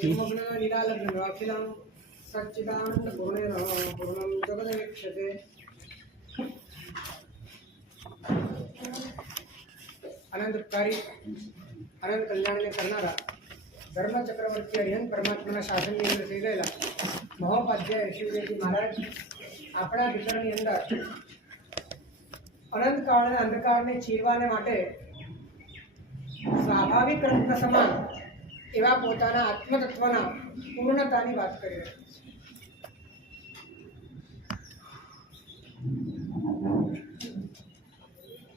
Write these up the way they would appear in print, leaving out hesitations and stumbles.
समग्र लीलालग्न अखिलं सच्चिदानंद पूर्णेन पूर्णं जगदवीक्षते। अनंतकारी अनंत कल्याणने करणारा धर्मचक्रवर्ती हरिहंत परमात्माના શાસનની અંદર થઈ ગયેલા મહોપાધ્યાય શિવદેવજી મહારાજ આપણા ભીતરની અંદર અનંતકાળને અંધકારને ચીરવાને માટે સ્વાભાવિક રત્ન સમાન એવા પોતાના આત્મતત્વના પૂર્ણતાની વાત કરી રહ્યા છે।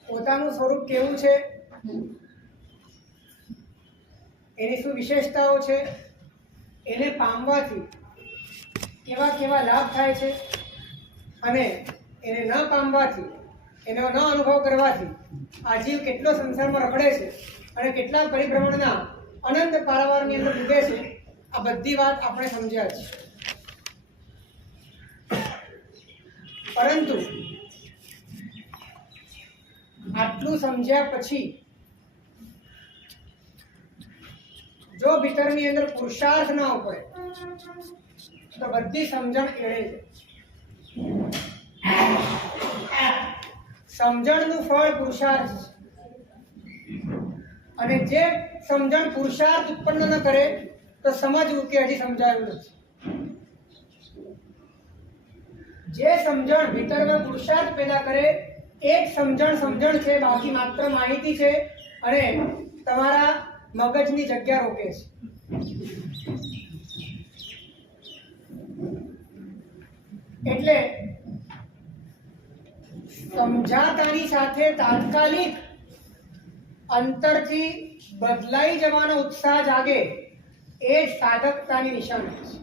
પોતાનું સ્વરૂપ કેવું છે, એની શું વિશેષતાઓ છે, એને પામવાથી કેવા કેવા લાભ થાય છે અને એને ન પામવાથી, એનો ન અનુભવ કરવાથી આ જીવ કેટલો સંસારમાં રખડે છે અને કેટલા પરિભ્રમણના અનંત પારાવારની અંદર ડૂબે છે, આ બધી વાત આપણે સમજ્યા છે। પરંતુ આટલું સમજ્યા પછી જો ભીતરની અંદર પુરુષાર્થ ના હોય તો બધી સમજણ એળે છે। સમજણનું ફળ પુરુષાર્થ છે અને જે સમજણ પુરુષાર્થ ઉત્પન્ન ન કરે તો સમજવું કે હજી સમજાયું નથી। જે સમજણ ભીતરમાં પુરુષાર્થ પેદા કરે એ જ સમજણ છે, બાકી માત્ર માહિતી છે અને તમારા મગજની જગ્યા રોકે છે। એટલે સમજાતાની સાથે તાત્કાલિક અંતરથી બદલાઈ જવાનો ઉત્સાહ જાગે એ સાધકતાની નિશાની છે।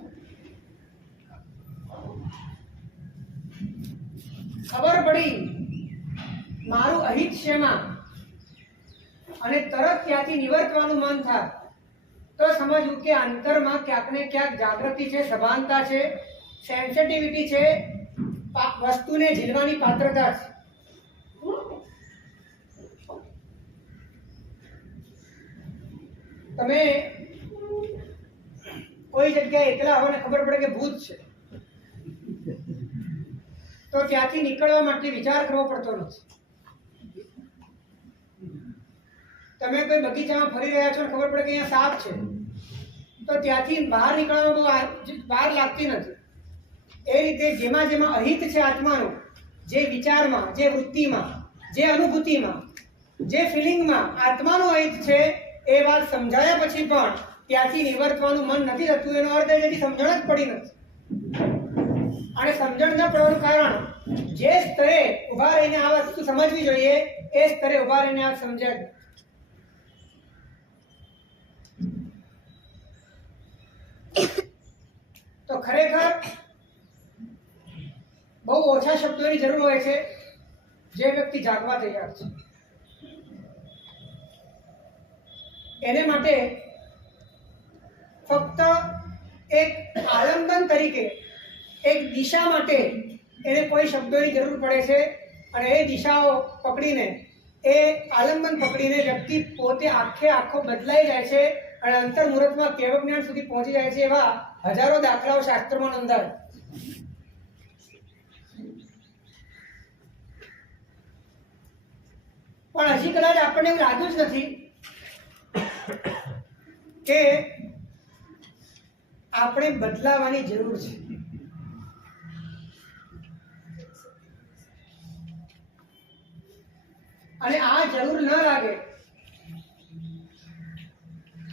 ખબર પડી મારું અહિત શેમાં અને તરત ત્યાંથી નિવર્તવાનું મન થાય તો સમજવું કે અંતરમાં ક્યાંક ને ક્યાંક જાગૃતિ છે, સભાનતા છે, સેન્સિટિવિટી છે, વસ્તુને ઝીલવાની પાત્રતા છે। તમે કોઈ જગ્યાએ એકલા હો ને ખબર પડે કે ભૂત છે તો ત્યાંથી નીકળવા માટે વિચાર કરવો પડતો નથી। તમે કોઈ બગીચામાં ફરી રહ્યા છો ને ખબર પડે કે અહીંયા સાપ છે તો ત્યાંથી બહાર નીકળવામાં બહુ વાર લાગતી નથી। એ રીતે જેમાં જેમાં અહિત છે આત્માનું, જે વિચારમાં, જે વૃત્તિમાં, જે અનુભૂતિમાં, જે ફિલિંગમાં આત્માનું અહિત છે એ વાત સમજાયા પછી પણ ત્યાંથી નિવર્તવાનું મન નથી થતું, એનો અર્થ એ છે કે સમજણ જ પડી નથી। અને સમજણ ન પડવાનું કારણ જે સ્તરે ઉભા રહીને આ વસ્તુ સમજવી જોઈએ એ સ્તરે ઉભા રહીને આ સમજાય। તો ખરેખર બહુ ઓછા શબ્દોની જરૂર હોય છે જે વ્યક્તિ જાગવા તૈયાર છે। એને માટે ફક્ત એક આલંબન તરીકે, એક દિશા માટે એને કોઈ શબ્દોની જરૂર પડે છે અને એ દિશાઓ પકડીને, એ આલંબન પકડીને વ્યક્તિ પોતે આખો બદલાઈ જાય છે અને અંતર મુહૂર્તમાં કેવળ જ્ઞાન સુધી પહોંચી જાય છે। એવા હજારો દાખલાઓ શાસ્ત્રમાં નોંધાય। પણ હજી કદાચ આપણને એવું લાગ્યું જ નથી કે આપણે બદલાવાની જરૂર છે। અને આ જરૂર ન લાગે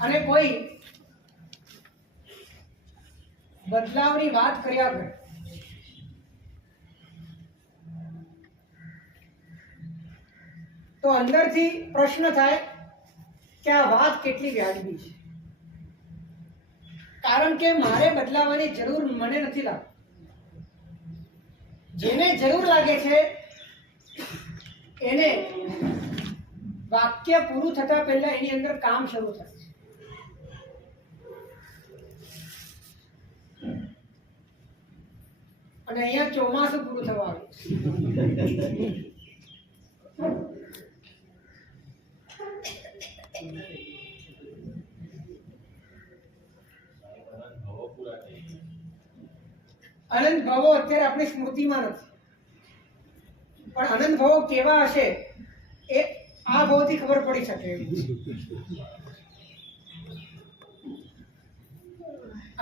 અને કોઈ બદલાવની વાત કર્યા કરે તો અંદરથી પ્રશ્ન થાય કે આ વાત કેટલી વ્યાજબી છે। કારણ કે મારે બદલાવાની જરૂર મને નથી લાગતી। જેને જરૂર લાગે છે એને વાક્ય પૂરું થતા પહેલા એની અંદર કામ શરૂ થાય છે। અને અહીંયા ચોમાસું પૂરું થવા આવ્યું। અનંત ભાવો અત્યારે આપણી સ્મૃતિમાં નથી, પણ અનંત ભાવો કેવા હશે એ આ ભાવથી ખબર પડી શકે એવી છે.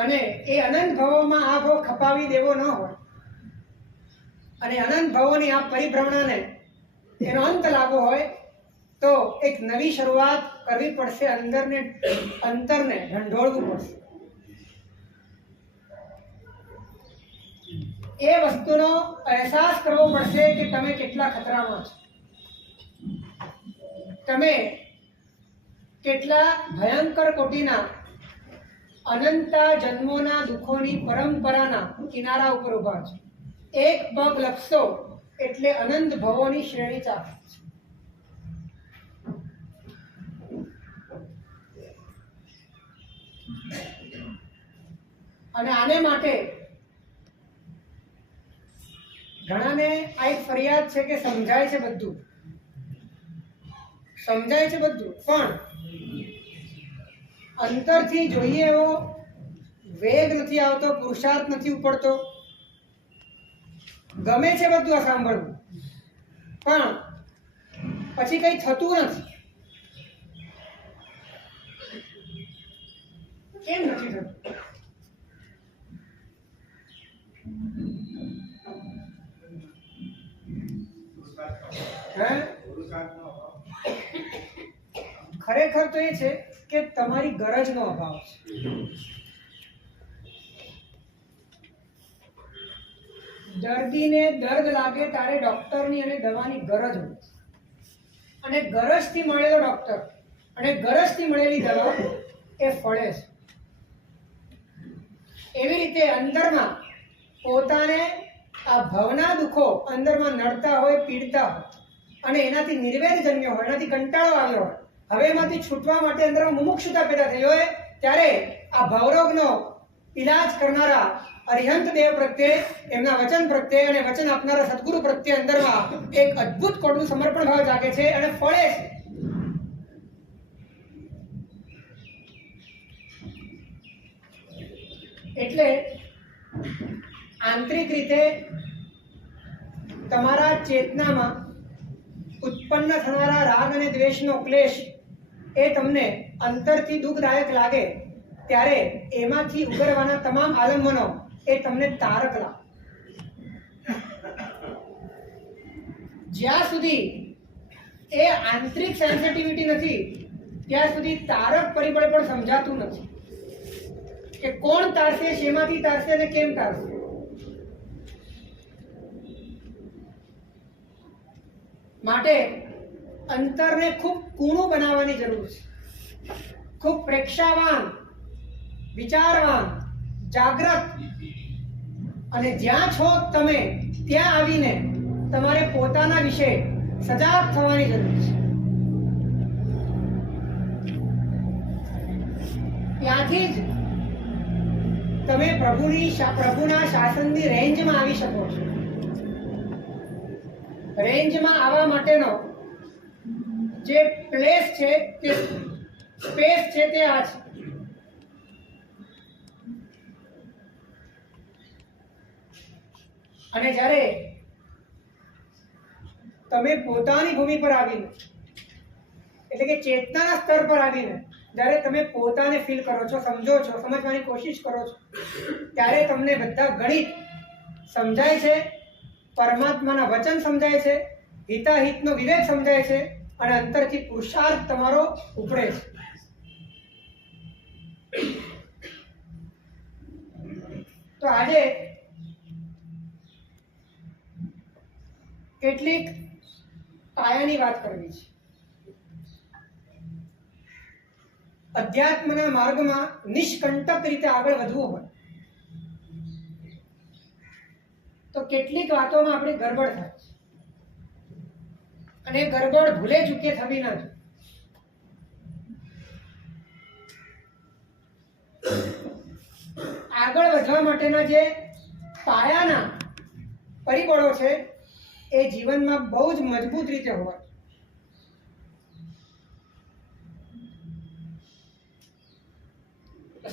અને એ અનંત ભાવોમાં આ ભાવ ખપાવી દેવો ન હોય અને અનંત ભાવોની આ પરિભ્રમણાને એનો અંત લાવવો હોય તો એક નવી શરૂઆત કરવી પડશે, અંતરને ઢંઢોળવું પડશે. એ વસ્તુનો અહેસાસ કરવો પડશે કે તમે કેટલા ખતરામાં છો, તમે કેટલા ભયંકર કોટીના અનંતા જન્મોના દુઃખોની પરંપરાના કિનારા ઉપર ઉભા છો. એક પગ લપસો એટલે અનંત ભવોની શ્રેણી ચાલે છે. અને આને માટે ઘણાને આ એક ફરિયાદ છે કે સમજાય છે બધું, પણ અંતરથી જોઈએ એવો વેગ નથી આવતો, પુરુષાર્થ નથી ઉપડતો. ગમે છે બધું આ સાંભળવું, પણ પછી કઈ થતું નથી. કેમ નથી થતું? ખરેખર તો એ છે કે તમારી ગરજનો અભાવ છે. દર્દીને દર્દ લાગે ત્યારે ડોક્ટરની અને દવાની ગરજ હોય, અને ગરજથી મળેલો ડોક્ટર અને ગરજથી મળેલી દવા એ ફળે છે. એવી રીતે અંદરમાં પોતાને આ ભવના દુઃખો અંદરમાં નડતા હોય, પીડતા હોય અને એનાથી નિર્વેદ જન્મ્યો હોય, એનાથી કંટાળો આવ્યો હોય, હવે એમાંથી છૂટવા માટે અંદરમાં મુમુક્ષુતા પેદા થઈ હોય, ત્યારે આ ભવરોગનો ઈલાજ કરનારા અરિહંત દેવ પ્રત્યે, એમના વચન પ્રત્યે અને વચન આપનારા સદગુરુ પ્રત્યે અંદરમાં એક અદ્ભુત કોટનું સમર્પણ ભાવ જાગે છે અને ફળે છે. એટલે આંતરિક રીતે તમારા ચેતનામાં ઉત્પન્ન થનારા રાગ અને દ્વેષનો ક્લેશ એ તમને અંતરથી દુઃખદાયક લાગે ત્યારે એમાંથી ઉગરવાના તમામ આલંબનો એ તમને તારક લાગે. જ્યાં સુધી એ આંતરિક સેન્સિટિવિટી નથી ત્યાં સુધી તારક પરિબળ પણ સમજાતું નથી કે કોણ તારશે, શેમાંથી તારશે અને કેમ તારશે. માટે અંતરને ખૂબ કૂણું બનાવવાની જરૂર છે, ખૂબ પ્રેક્ષાવાન, વિચારવાન, જાગૃત, અને જ્યાં છો તમે ત્યાં આવીને તમારે પોતાના વિશે સજાગ થવાની જરૂર છે. ત્યાંથી જ તમે પ્રભુના શાસનની રેન્જમાં આવી શકો છો. રેન્જમાં આવવા માટેનો જે પ્લેસ છે, તે સ્પેસ છે, તે આ છે. અને જ્યારે તમે પોતાની ભૂમિ પર આવીને, એટલે કે ચેતનાના સ્તર પર આવીને જ્યારે તમે પોતાને ફીલ કરો છો, સમજો છો, સમજવાની કોશિશ કરો છો, ત્યારે તમને બધા ગણિત સમજાય છે, પરમાત્માના વચન સમજાય છે, હિતાહિતનો વિવેક સમજાય છે અને અંતરથી પુરુષાર્થ તમારો ઉપડે છે. તો આજે કેટલીક પાયાની વાત કરવી છે. અધ્યાત્મના માર્ગમાં નિષ્કંટક રીતે આગળ વધવું હોય તો કેટલીક વાતોમાં આપણી ગરબડ થાય છે, અને ગરબડ ભૂલે ચૂકે થવી ના જોઈએ. આગળ વધવા માટેના જે પાયાના પરિબળો છે એ જીવનમાં બહુ જ મજબૂત રીતે હોવા.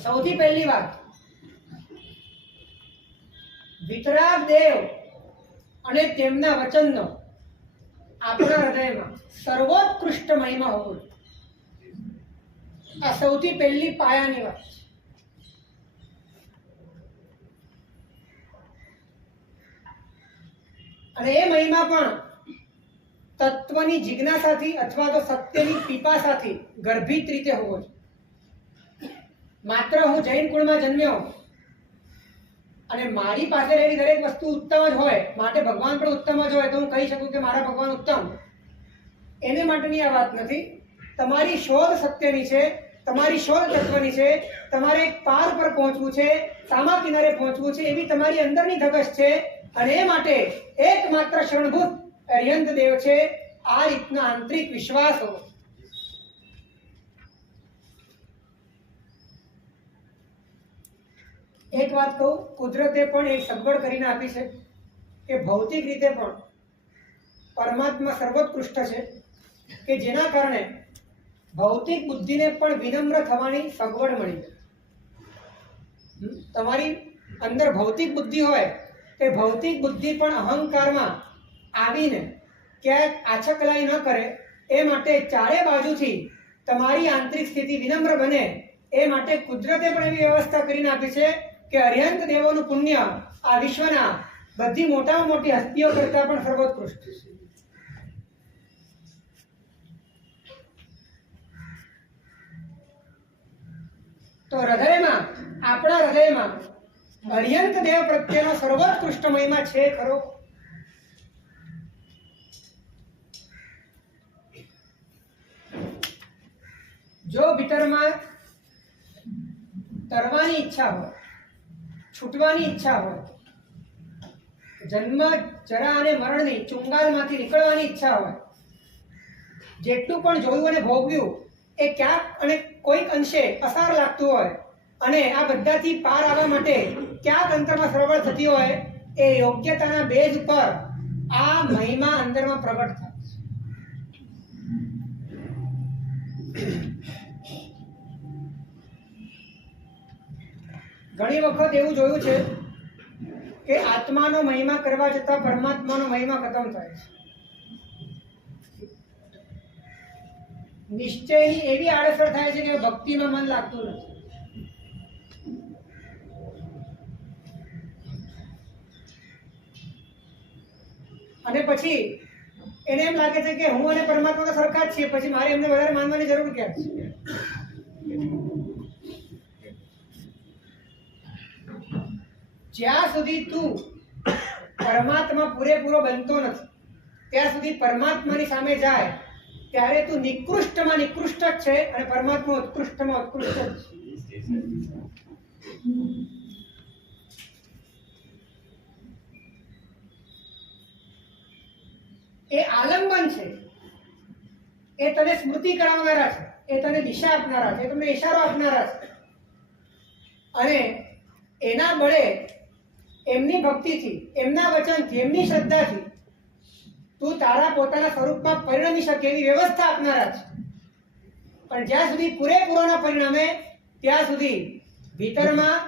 સૌથી પહેલી વાત, વિતરાગ દેવ અને તેમના વચનનો આપણા હૃદયમાં સર્વોત્કૃષ્ટ મહિમા હોવો જોઈએ. આ સૌથી પહેલી પાયાની વાત છે. અને એ મહિમા પણ તત્વની જિજ્ઞાસાથી અથવા તો સત્યની પીપાસાથી ગર્ભિત રીતે હોવો જોઈએ. માત્ર હું જૈન કુળમાં જન્મ્યો અને મારી પાસે રહેલી દરેક વસ્તુ ઉત્તમ જ હોય માટે ભગવાન પણ ઉત્તમ જ હોય તો હું કહી શકું કે મારા ભગવાન ઉત્તમ, એને માટેની આ વાત નથી. તમારી શોધ સત્યની છે, તમારી શોધ તત્વની છે, તમારે એક પાર પર પહોંચવું છે, સામા કિનારે પહોંચવું છે, એવી તમારી અંદરની ધગશ છે. અને એ માટે એકમાત્ર શરણભૂત અર્યંત દેવ છે. આ રીતના આંતરિક વિશ્વાસ હોવો. એક વાત કહું, કુદરતે પણ એક સગવડ કરીને આપી છે કે ભૌતિક રીતે પણ પરમાત્મા સર્વોત્કૃષ્ટ છે, કે જેના કારણે ભૌતિક બુદ્ધિને પણ વિનમ્ર થવાની સગવડ મળી. તમારી અંદર ભૌતિક બુદ્ધિ હોય તે ભૌતિક બુદ્ધિ પણ અહંકારમાં આવીને ક્યાંક આછકલાઈ ન કરે એ માટે ચારે બાજુથી તમારી આંતરિક સ્થિતિ વિનમ્ર બને એ માટે કુદરતે પણ એવી વ્યવસ્થા કરીને આપી છે કે અર્યંત દેવોનું પુણ્ય આ વિશ્વના બધી મોટામાં મોટી હસ્તીઓ કરતા પણ સર્વોત્કૃષ્ટ છે. તો હૃદયમાં, આપણા હૃદયમાં અર્યંત દેવ પ્રત્યેનો સર્વોત્કૃષ્ટ મહિમા છે ખરો? જો ભીતરમાં તરવાની ઈચ્છા હોય, છૂટવાની ઈચ્છા હોય, જન્મ જરા અને મરણની ચુંગાલમાંથી નીકળવાની ઈચ્છા હોય, જેટલું પણ જોયું અને ભોગવ્યું એ ક્યાંક અને કોઈક અંશે અસાર લાગતું હોય અને આ બધાથી પાર આવવા માટે ક્યાંક અંતરમાં સરળ થતી હોય, એ યોગ્યતાના બેઝ ઉપર આ મહિમા અંદરમાં પ્રગટ થાય. ઘણી વખત એવું જોયું છે કે આત્માનો મહિમા કરવા છતાં પરમાત્માનો મહિમા ખતમ થાય છે. નિશ્ચયની એવી આડઅસર થાય છે કે ભક્તિમાં મન લાગતું નથી. અને પછી એને એમ લાગે છે કે હું અને પરમાત્મા તો સરખા જ છીએ, પછી મારે એમને વધારે માનવાની જરૂર ક્યાં છે? જ્યાં સુધી તું પરમાત્મા પૂરેપૂરો બનતો નથી ત્યાં સુધી પરમાત્માની સામે જાય ત્યારે તું નિકૃષ્ટમાં નિકૃષ્ટ જ છે અને પરમાત્મા ઉત્કૃષ્ટમાં ઉત્કૃષ્ટ જ છે. એ આલંબન છે, એ તને સ્મૃતિ કરાવનારા છે, એ તને દિશા આપનારા છે, એ તમને ઇશારો આપનારા છે. અને એના બળે એમની ભક્તિથી, એમના વચનથી, એમની શ્રદ્ધાથી તું તારા પોતાના સ્વરૂપમાં પરિણમી શકે એવી વ્યવસ્થા આપનારા છે. પણ જ્યાં સુધી પૂરેપૂરો ન પરિણમે ત્યાં સુધી ભીતરમાં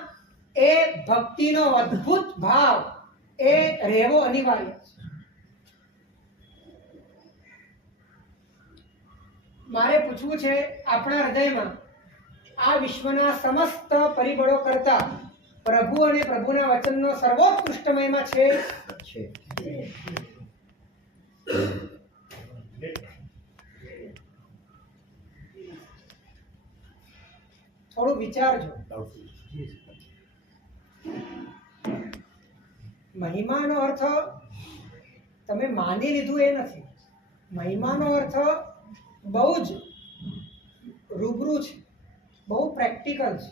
એ ભક્તિનો અદ્ભુત ભાવ એ રહેવો અનિવાર્ય છે. મારે પૂછવું છે, આપણા હૃદયમાં આ વિશ્વના સમસ્ત પરિબળો કરતા પ્રભુ અને પ્રભુના વચનનો સર્વોત્કૃષ્ટ મહિમા છે? થોડું વિચારજો. મહિમાનો અર્થ તમે માની લીધું એ નથી. મહિમાનો અર્થ બહુ જ રૂબરૂ છે, બહુ પ્રેક્ટિકલ છે.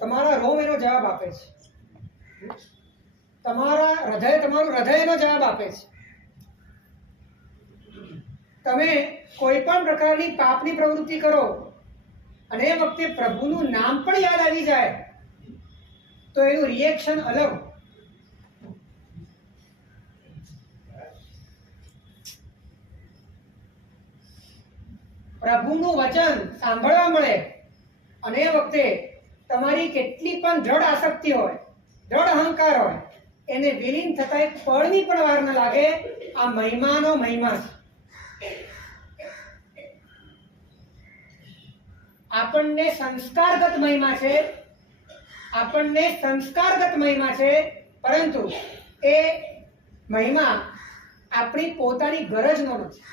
તમારા રોમ એનો જવાબ આપે છે, તમારું હૃદય એનો જવાબ આપે છે. તમે કોઈ પણ પ્રકારની પાપની પ્રવૃત્તિ કરો અને એ વખતે પ્રભુનું નામ પણ યાદ આવી જાય તો એનું રિએક્શન અલગ. પ્રભુનું વચન સાંભળવા મળે અને એ વખતે તમારી કેટલી પણ દ્રઢ આસક્તિ હોય દ્રઢ અહંકાર હોય એને વિલીન થતા એક પળની પણ વાર ન લાગે. આ મહિમાનો મહિમા છે. આપણને સંસ્કારગત મહિમા છે, આપણને સંસ્કારગત મહિમા છે, પરંતુ એ મહિમા આપણી પોતાની ગરજનો નથી.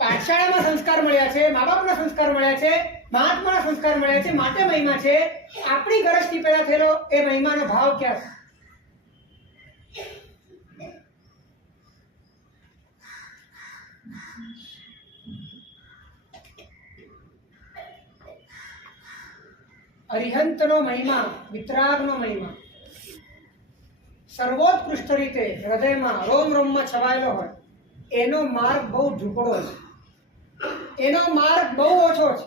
પાઠશાળામાં સંસ્કાર મળ્યા છે, મા બાપના સંસ્કાર મળ્યા છે, મહાત્માના સંસ્કાર મળ્યા છે, માટે મહિમા છે. આપણી ગરજથી પેદા થયેલો એ મહિમાનો ભાવ ક્યાં છે? અરિહંતનો મહિમા, વિતરાગનો મહિમા સર્વોત્કૃષ્ટ રીતે હૃદયમાં રોમ રોમમાં છવાયેલો હોય, એનો માર્ગ બહુ ઢૂકળો છે, એનો માર્ગ બહુ ઓછો છે.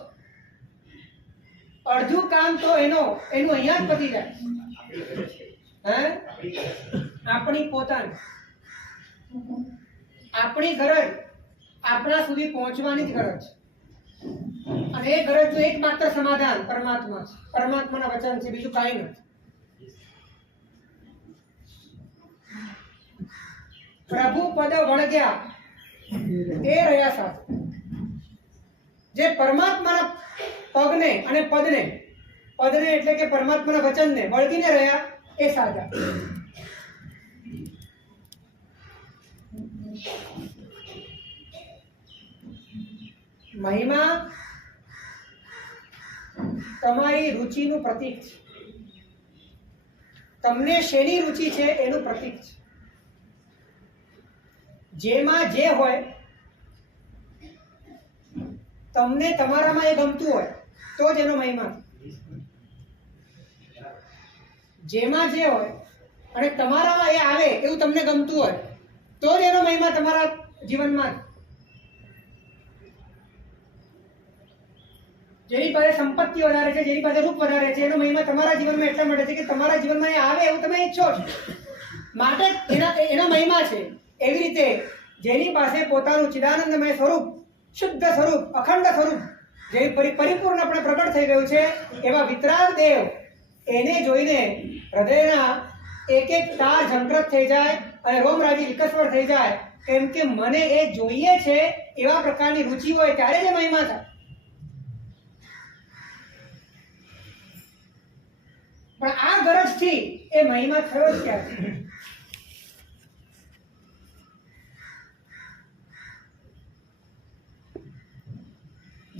અડધું કામ તો એનું અહીંયા જ પતી જાય. આપણી પોતાની આપણી ગરજ આપણા સુધી પહોંચવાની જ ગરજ છે. અને એ ગરજનું એકમાત્ર સમાધાન પરમાત્મા છે, પરમાત્માના વચન છે, બીજું કાંઈ નથી. પ્રભુ પદ વળગ્યા એ રહ્યા સાથે. જે પરમાત્માના પગને અને પદને એટલે કે પરમાત્માના વચનને વળગીને રહ્યા એ સાચા. મહિમા તમારી રુચિનું પ્રતીક છે. તમને શેની રુચિ છે એનું પ્રતીક છે. જેમાં જે હોય, તમને તમારામાં એ ગમતું હોય તો જ એનો મહિમા. જેમાં જે હોય અને તમારામાં એ આવે એવું તમને ગમતું હોય તો જ એનો મહિમા તમારા જીવનમાં. જેની પાસે સંપત્તિ વધારે છે, જેની પાસે રૂપ વધારે છે, એનો મહિમા તમારા જીવનમાં એટલા માટે છે કે તમારા જીવનમાં એ આવે એવું તમે ઈચ્છો છો, માટે એના મહિમા છે. એવી રીતે જેની પાસે પોતાનું ચિદાનંદમય સ્વરૂપ, શુદ્ધ સ્વરૂપ, અખંડ સ્વરૂપ જે પરિપૂર્ણપણે પ્રગટ થઈ ગયું છે, એવા વિતરાગ દેવ, એને જોઈને હૃદયના એક એક તાર ઝંકૃત થઈ જાય અને રોમરાજી વિકસ્વર થઈ જાય. કેમ કે મને એ જોઈએ છે એવા પ્રકારની રુચિ હોય ત્યારે જ મહિમા થાય. પણ આ ગરજથી એ મહિમા થયો જ ક્યાંથી?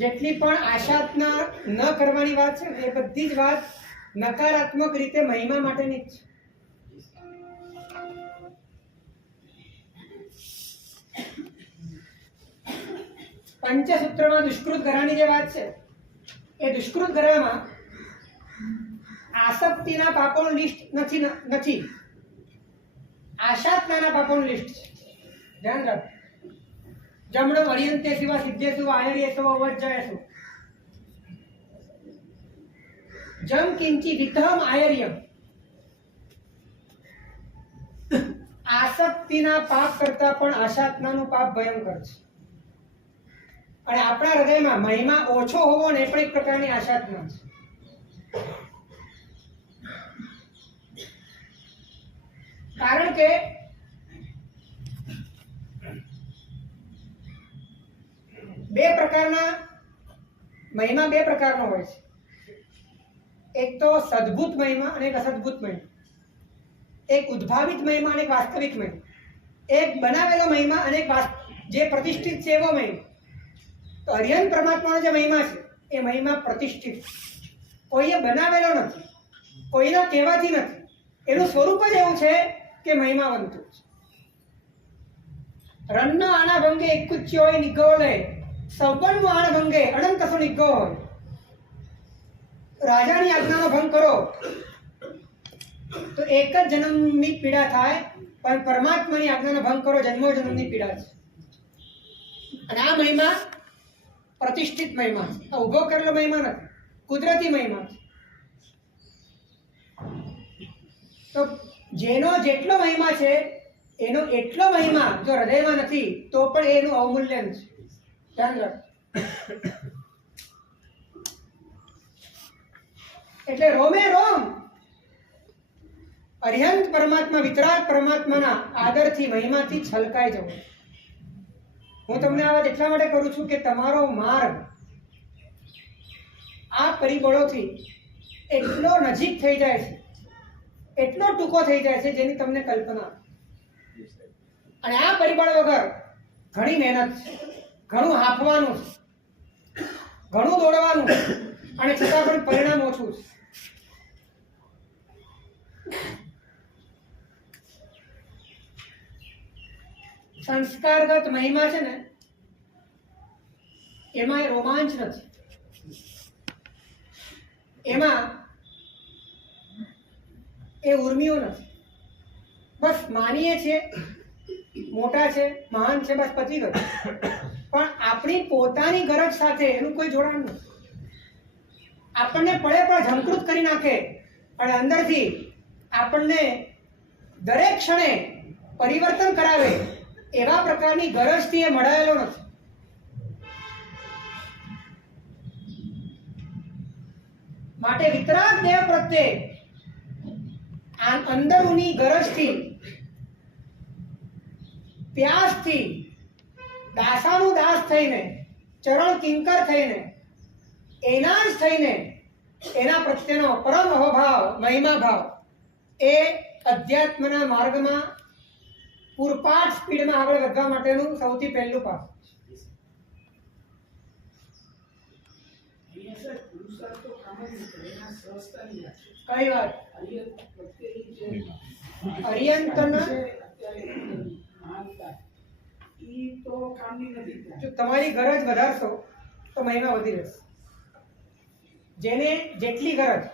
જેટલી પણ આશાતના ન કરવાની વાત છે એ બધી જ વાત નકારાત્મક રીતે મહિમા માટેની જ છે. પંચસૂત્રમાં દુષ્કૃત ગ્રહની જે વાત છે એ દુષ્કૃત ગ્રહમાં આસક્તિના પાપોનું લિસ્ટ નથી, આશાત્માના પાપોનું લિસ્ટ છે. ધ્યાન રાખ. જમણો અરિયંતે શિવા સિદ્ધેશુ આયર્યેશુ અવજ્જયેશુ જમ કિંચી વિતહમ આયર્યમ. આસક્તિના પાપ કરતા પણ આશાત્માનું પાપ ભયંકર છે. અને આપણા હૃદયમાં મહિમા ઓછો હોવો ને પણ એક પ્રકારની આશાત્મા છે. કારણ કે મહિમા બે પ્રકારનો હોય છે. એક તો સદભૂત મહિમા અને એક અસદભૂત મહિમા. એક ઉદ્ભાવિત મહિમા અને એક વાસ્તવિક મહિમા. એક બનાવેલો મહિમા અને એક જે પ્રતિષ્ઠિત છે એવો મહિમા. તો અરિહંત પરમાત્માનો જે મહિમા છે એ મહિમા પ્રતિષ્ઠિત, કોઈએ બનાવેલો નથી, કોઈના કહેવાથી નથી. એનું સ્વરૂપ જ એવું છે કે મહિમાવંતું છે. રન્ન આના ભંગે એકુચ્ય હોય નિગ્ગો લે, સૌવનનું આણ ભંગે અનંતસો નિગ્ગો હોય. રાજાની આજ્ઞાનો ભંગ કરો તો એક જ જન્મની પીડા થાય, પણ પરમાત્માની આજ્ઞાનો ભંગ કરો જન્મો જન્મની પીડા છે. અને આ મહિમા પ્રતિષ્ઠિત મહિમા છે. આ ઉભો કરેલો મહિમા નથી, કુદરતી મહિમા છે. તો જેનો જેટલો મહિમા છે એનો એટલો મહિમા જો હૃદયમાં નથી તો પણ એનું અવમૂલ્યન છે. ધ્યાન રાખ. એટલે રોમે રોમ અર્યંત પરમાત્મા વિતરાગ પરમાત્માના આદરથી મહિમાથી છલકાઈ જવું. હું તમને આ વાત એટલા માટે કરું છું કે તમારો માર્ગ આ પરિબળોથી એટલો નજીક થઈ જાય છે, એટલો ટૂંકો થઈ જાય છે જેની તમને કલ્પના. અને આ પરિબળ વગર ઘણી મહેનત છે, ઘણું હાંફવાનું છે, ઘણું દોડવાનું છે, અને છતાં પણ પરિણામ ઓછું છે. સંસ્કારગત મહિમા છે ને, એમાં રોમાંચ નથી, એમાં એ ઉર્મિઓ નથી. બસ માનીએ છીએ મોટા છે, મહાન છે, બસ પતી ગયું. પણ આપણી પોતાની ગરજ સાથે એનું કોઈ જોડાણ નથી. આપણને પડે પણ ઝંકૃત કરી નાખે અને અંદરથી આપણને દરેક ક્ષણે પરિવર્તન કરાવે એવા પ્રકારની ગરજથી એ મળાયેલો નથી. માટે વિતરાગ દેવ પ્રત્યે અંદરૂની ગરજથી, પ્યાસથી, દાસાનું દાસ થઈને, ચરણ કિંકર થઈને, એના જ થઈને એના પ્રત્યેનો પરમ અહોભાવ, મહિમા ભાવ એ અધ્યાત્મના માર્ગમાં પૂરપાટ સ્પીડમાં આગળ વધવા માટેનું સૌથી પહેલું પાસ. કઈ વાત? અરિયંતના જો તમારી ગરજ વધારશો તો મહિમા વધી રહેશે. જેને જેટલી ગરજ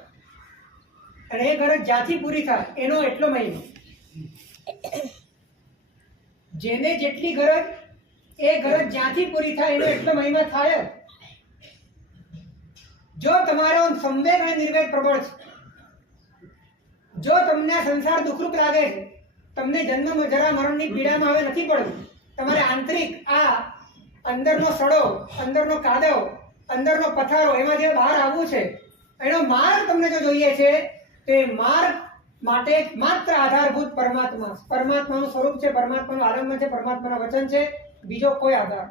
અને એ ગરજ જ્યાંથી પૂરી થાય એનો એટલો મહિમા. જેને જેટલી ગરજ એ ગરજ જ્યાંથી પૂરી થાય એનો એટલો મહિમા થાય. જો તમારો સંવેગ અને નિર્વેગ પ્રબળ છે, જો તમને આ સંસાર દુઃખરૂપ લાગે છે, તમને જન્મ જરા મરણની પીડામાં હવે નથી પડતું, તમારે આંતરિક આ અંદરનો સડો, અંદરનો કાદવ, અંદરનો પથારો એમાં જે બહાર આવવું છે, એનો માર્ગ તમને જો જોઈએ છે તો એ માર્ગ માટે માત્ર આધારભૂત પરમાત્મા, પરમાત્માનું સ્વરૂપ છે, પરમાત્માનું આલંબન છે, પરમાત્માના વચન છે, બીજો કોઈ આધાર.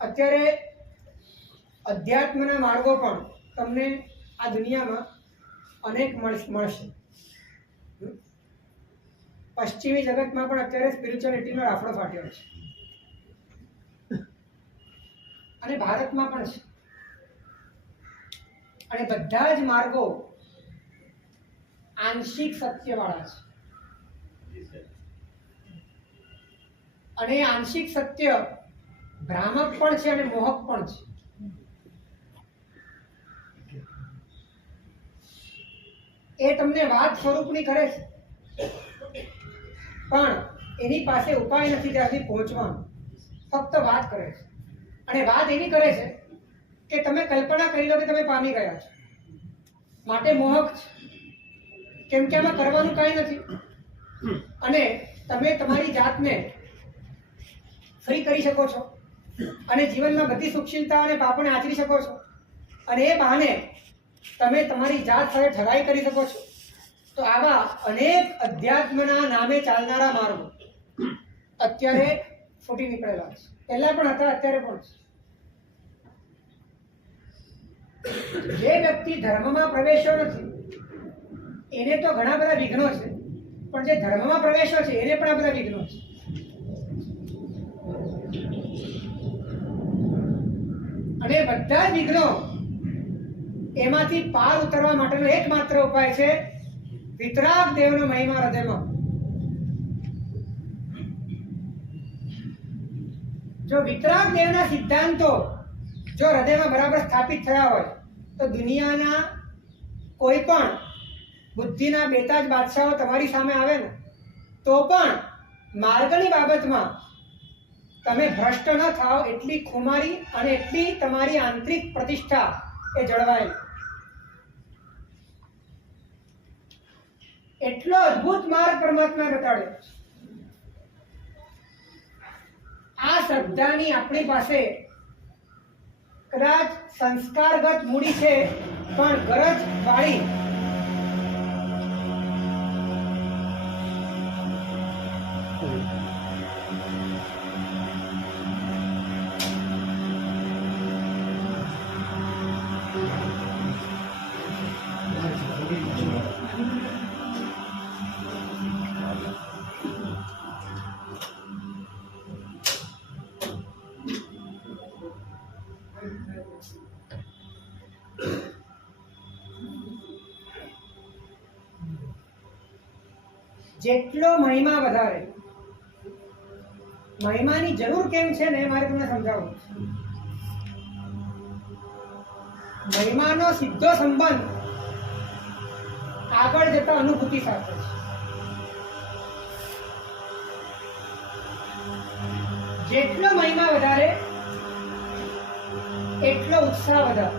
અત્યારે અધ્યાત્મના માર્ગો પણ તમને આ દુનિયામાં અનેક મળશે. પશ્ચિમી જગતમાં પણ અત્યારે સ્પિરિચ્યુઆલિટીનો રાફડો ફાટ્યો છે અને ભારતમાં પણ છે. અને બધા જ માર્ગો આંશિક સત્યવાળા છે. અને આંશિક સત્ય ભ્રામક પણ છે અને મોહક પણ છે. એ તમને વાત સ્વરૂપની કરે છે, પણ એની પાસે ઉપાય નથી ત્યાંથી પહોંચવાનો. ફક્ત વાત કરે છે, અને વાત એવી કરે છે કે તમે કલ્પના કરી લો કે તમે પામી ગયા છો, માટે મોહક છે. કેમ કે આમાં કરવાનું કાંઈ નથી, અને તમે તમારી જાતને ફ્રી કરી શકો છો, અને જીવનમાં બધી સુખશીલતા અને પાપને આચરી શકો છો, અને એ બહાને તમે તમારી જાત સાથે ઠગાઈ કરી શકો છો. તો આવા અનેક અધ્યાત્મના નામે ચાલનારા માર્ગો અત્યારે ફૂટી નીકળેલા છે. પહેલા પણ હતા, અત્યારે પણ છે. જે વ્યક્તિ ધર્મમાં પ્રવેશ્યો નથી એને તો ઘણા બધા વિઘ્નો છે, પણ જે ધર્મમાં પ્રવેશ્યો છે એને પણ આ બધા વિઘ્નો છે. અને બધા જ વિઘ્નો એમાંથી પાર ઉતરવા માટેનો એકમાત્ર ઉપાય છે વિતરાગ દેવનો મહિમા હૃદયમાં. જો વિતરાગ દેવના સિદ્ધાંતો જો હૃદયમાં બરાબર સ્થાપિત થયા હોય તો દુનિયાના કોઈ પણ બુદ્ધિના બેતાજ બાદશાહો તમારી સામે આવે ને તો પણ માર્ગની બાબતમાં તમે ભ્રષ્ટ ન થાઓ એટલી ખુમારી અને એટલી તમારી આંતરિક પ્રતિષ્ઠા એ જળવાયેલી. એટલો અદ્ભુત માર્ગ પરમાત્મા બતાડ્યો. આ શ્રદ્ધાની આપણી પાસે કદાચ સંસ્કારગત મૂડી છે પણ ગરજ વાળી જેટલો મહિમા વધારે, મહિમાની જરૂર કેમ છે ને મારે તમને સમજાવવું. મહિમાનો સીધો સંબંધ આગળ જતા અનુભૂતિ સાથે છે. જેટલો મહિમા વધારે એટલો ઉત્સાહ વધારે.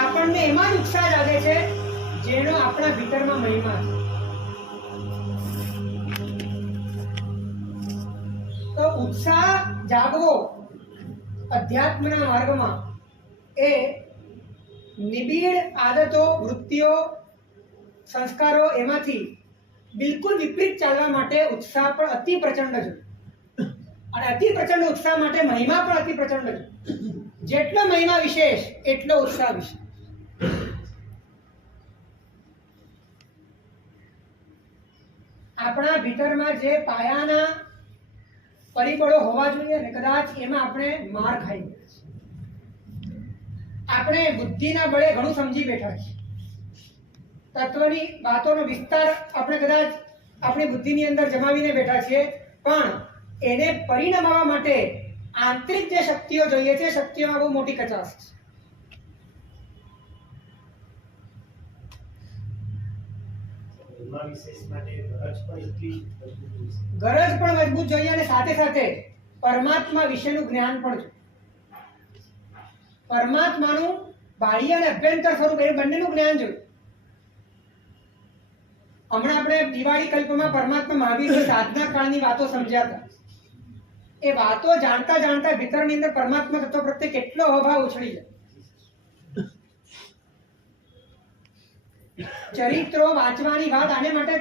આપણને એમાં જ ઉત્સાહ લાગે છે જેનો આપણા ભીતરમાં મહિમા છે. તો ઉત્સાહ જાગવો અધ્યાત્મના માર્ગમાં એ નિબીડ આદતો, વૃત્તિઓ, સંસ્કારો એમાંથી બિલકુલ વિપરીત ચાલવા માટે ઉત્સાહ પણ અતિ પ્રચંડ છે. અને અતિ પ્રચંડ ઉત્સાહ માટે મહિમા પણ અતિ પ્રચંડ છે. જેટલો મહિમા વિશેષ એટલો ઉત્સાહ વિશેષ. આપણા ભીતરમાં જે પાયાના પરિબળો હોવા જોઈએ ને કદાચ એમાં આપણે માર ખાઈ ગયા છીએ. આપણે બુદ્ધિના બળે ઘણું સમજી બેઠા છીએ. તત્વની વાતોનો વિસ્તાર આપણે કદાચ આપણી બુદ્ધિની અંદર જમાવીને બેઠા છીએ, પણ એને પરિણમવા માટે આંતરિક જે શક્તિઓ જોઈએ છે શક્તિઓમાં બહુ મોટી કચાશ છે. ગરજ પણ મજબૂત જોઈએ અને સાથે સાથે પરમાત્મા વિશેનું જ્ઞાન પણ જોઈએ. પરમાત્માનું બાહ્ય અને અભ્યંતર સ્વરૂપ એ બંનેનું જ્ઞાન જોઈએ. હમણાં આપણે દિવાળી કલ્પમાં પરમાત્મા મહાવીર સાધના કાળની વાતો સમજ્યા હતા. એ વાતો જાણતા જાણતા ભીતરની અંદર પરમાત્મા તત્વ પ્રત્યે કેટલો અભાવ ઉછળી જાય. ચરિત્રો વાંચવાની વાત આને માટે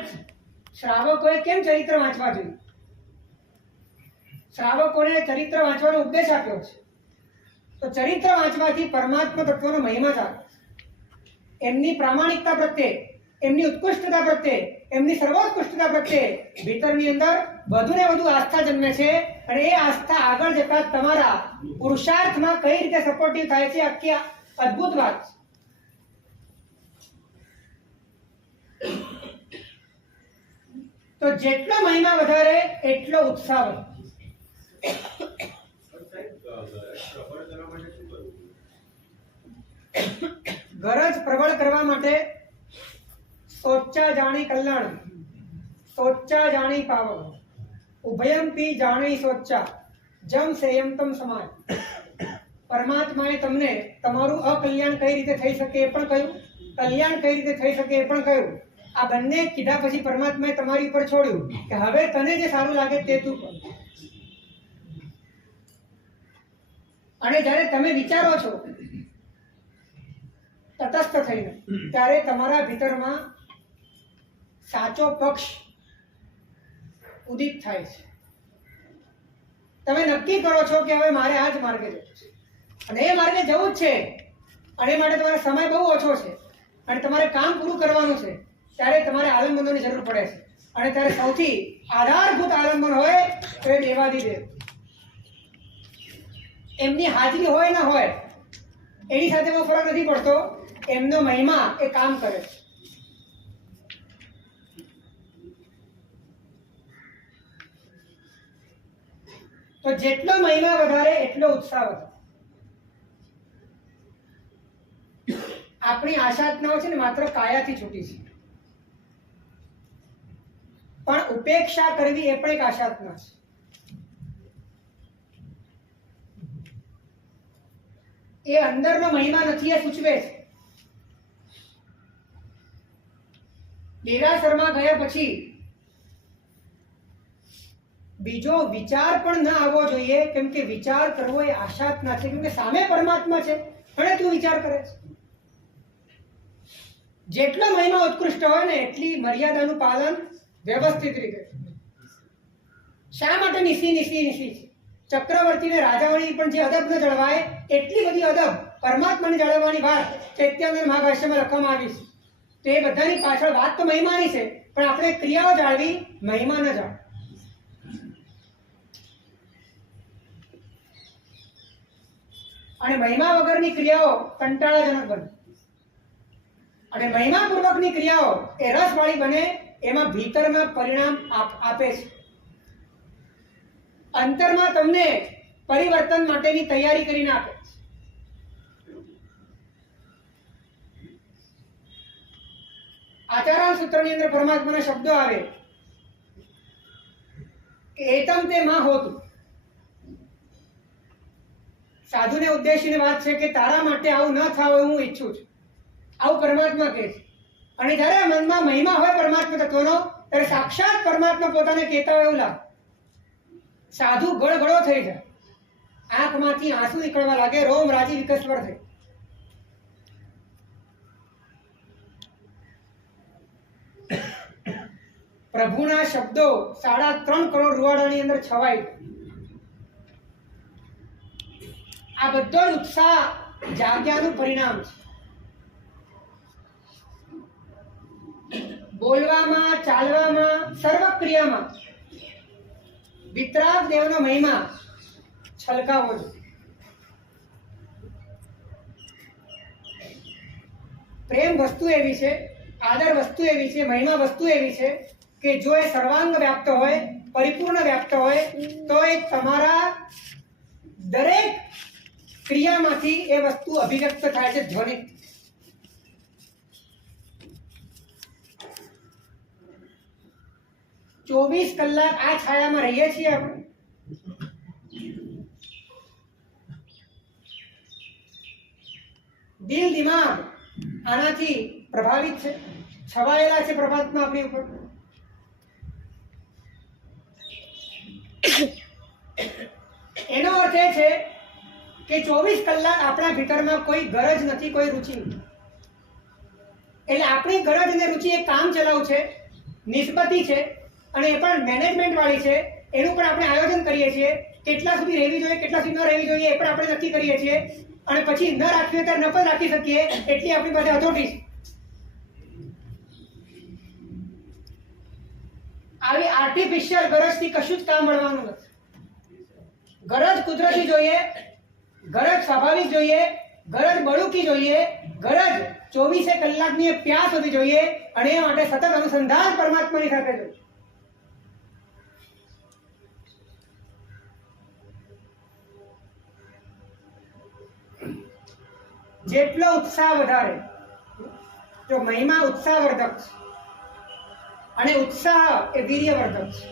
શ્રાવકોએ કેમ ચરિત્ર વાંચવા જોઈએ? શ્રાવકોને ચરિત્ર વાંચવાનો ઉપદેશ આપ્યો છે. તો ચરિત્ર વાંચવાથી પરમાત્મા તત્વનો મહિમા ચાલે. એમની પ્રામાણિકતા પ્રત્યે, એમની ઉત્કૃષ્ટતા પ્રત્યે, એમની સર્વોત્કૃષ્ટતા પ્રત્યે ભીતરની અંદર વધુ ને વધુ આસ્થા જન્મે છે. અને એ આસ્થા આગળ જતા તમારા પુરુષાર્થમાં કઈ રીતે સપોર્ટિવ થાય છે, આખી અદ્ભુત વાત છે. તો જેટલો મહિમા વધારે એટલો ઉત્સાહ વધે. ગરજ પ્રબળ કરવા માટે સોચ્ચા જાણી કલ્યાણ, સોચ્ચા જાણી પાવન, ઉભયંપી જાણી સોચ્ચા, જમ સેયમ તમ સમાય. પરમાત્માએ તમને તમારું અકલ્યાણ કઈ રીતે થઈ શકે એ પણ કહ્યું, કલ્યાણ કઈ રીતે થઈ શકે એ પણ કહ્યું. આ બંને કીધા પછી પરમાત્માએ તમારી ઉપર છોડ્યું કે હવે તને જે સારું લાગે તે તું કર. અને જ્યારે તમે વિચારો છો તટસ્થ થઈને, ત્યારે તમારા ભીતરમાં સાચો પક્ષ ઉદિત થાય છે. તમે નક્કી કરો છો કે હવે મારે આ જ માર્ગે જવું છે અને એ માર્ગે જવું જ છે. અને એ માટે તમારો સમય બહુ ઓછો છે અને તમારે કામ પૂરું કરવાનું છે. ત્યારે તમારે આલંબનોની જરૂર પડે છે. અને ત્યારે સૌથી આધારભૂત આલંબન હોય તો એ દેવાદિદેવ. એમની હાજરી હોય ના હોય એની સાથે બહુ ફરક નથી પડતો. એમનો મહિમા એ કામ કરે છે. તો જેટલો મહિમા વધારે એટલો ઉત્સાહ વધે. આપણી આશાજ્ઞાઓ છે ને માત્ર કાયાથી છૂટી છે, પણ ઉપેક્ષા કરવી એ પણ એક આશાજ્ઞા છે. એ અંદરનો મહિમા નથી એ સૂચવે છે. દેરાસરમાં ગયા પછી બીજો વિચાર પણ ન આવવો જોઈએ, કેમ કે વિચાર કરવો એ આશાતના છે, કેમ કે સામે પરમાત્મા છે, ભલે તું વિચાર કરે છે. જેટલો મહિમા ઉત્કૃષ્ટ હોય ને એટલી મર્યાદાનું પાલન વ્યવસ્થિત રીતે. શા માટે નિશી છે? ચક્રવર્તીને રાજાવાણી પણ જે અદબ ન જળવાય એટલી બધી અદબ પરમાત્માને જાળવવાની વાત ચૈત્યાનંદ મહાભાષ્યમાં લખવામાં આવી છે. તો એ બધાની પાછળ વાત તો મહિમાની છે, પણ આપણે ક્રિયાઓ જાળવી, મહિમા ન જાળવી. અને મહિમા વગરની ક્રિયાઓ કંટાળાજનક બને, અને મહિમાપૂર્વકની ક્રિયાઓ એ રસવાળી બને, એમાં ભીતરમાં પરિણામ આપે છે. અંતરમાં તમને પરિવર્તન માટેની તૈયારી કરીને આપે. આચાર્ય સૂત્રની અંદર પરમાત્માના શબ્દો આવે કે એતમ તે માં હોતું. સાધુને ઉદ્દેશીને વાત છે કે તારા માટે આવું ન થાવ એવું હું ઈચ્છું છું, આવું પરમાત્મા કહે છે. અને જ્યારે મનમાં મહિમા હોય પરમાત્મા તત્વનો, ત્યારે સાક્ષાત પરમાત્મા પોતાને કહેતા હોય એવું લાગે. સાધુ ગળગળો થઈ જાય, આંખમાંથી આંસુ નીકળવા લાગે, રોમ રાજી વિકસવર થઈ. પ્રભુના શબ્દો 3.5 કરોડ રૂવાડાની અંદર છવાઈ. આ બધો જ ઉત્સાહ જાગ્યાનું પરિણામ છે. બોલવામાં, ચાલવામાં, સર્વ ક્રિયામાં વિતરાગ દેવનો મહિમા છલકાવો જોઈએ. પ્રેમ વસ્તુ એવી છે, આદર વસ્તુ એવી છે, મહિમા વસ્તુ એવી છે કે જો એ સર્વાંગ વ્યાપ્ત હોય, પરિપૂર્ણ વ્યાપ્ત હોય, તો એ તમારા દરેક ક્રિયામાંથી એ વસ્તુ અભિવ્યક્ત થાય છે, ધ્વનિત. ચોવીસ કલાક આ છાયામાં રહીએ છીએ આપણે. દિલ દિમાગ આનાથી પ્રભાવિત છે, છવાયેલા છે પરમાત્મા આપણી ઉપર. એનો અર્થ એ છે કે 24 કલાક આપણા ભીતરમાં કોઈ ગરજ નથી, કોઈ રુચિ નથી. એટલે આપણી ગરજ અને રુચિ એ કામ ચલાવ છે, નિસ્બતી છે, અને એ પણ મેનેજમેન્ટ વાળી છે. એનું પણ આપણે આયોજન કરીએ છીએ, કેટલા સુધી રહેવી જોઈએ, કેટલા સુધી ન રહેવી જોઈએ, એ પણ આપણે નક્કી કરીએ છીએ. અને પછી ન રાખીએ ત્યારે ન પણ રાખી શકીએ, એટલી આપણી પાસે અથોરિટી છે. આવી આર્ટિફિશિયલ ગરજથી કશું જ કામ મળવાનું નથી. ગરજ કુદરતી જોઈએ, ગરજ સ્વાભાવિક જોઈએ, ગરજ બળુકી જોઈએ, ગરજ 24 કલાકની પ્યાસ હોવી જોઈએ, અને એ માટે સતત અનુસંધાન પરમાત્માની સાથે જોઈએ. જેટલો ઉત્સાહ વધારે, જો મહિમા ઉત્સાહવર્ધક છે અને ઉત્સાહ એ વીર્યવર્ધક છે.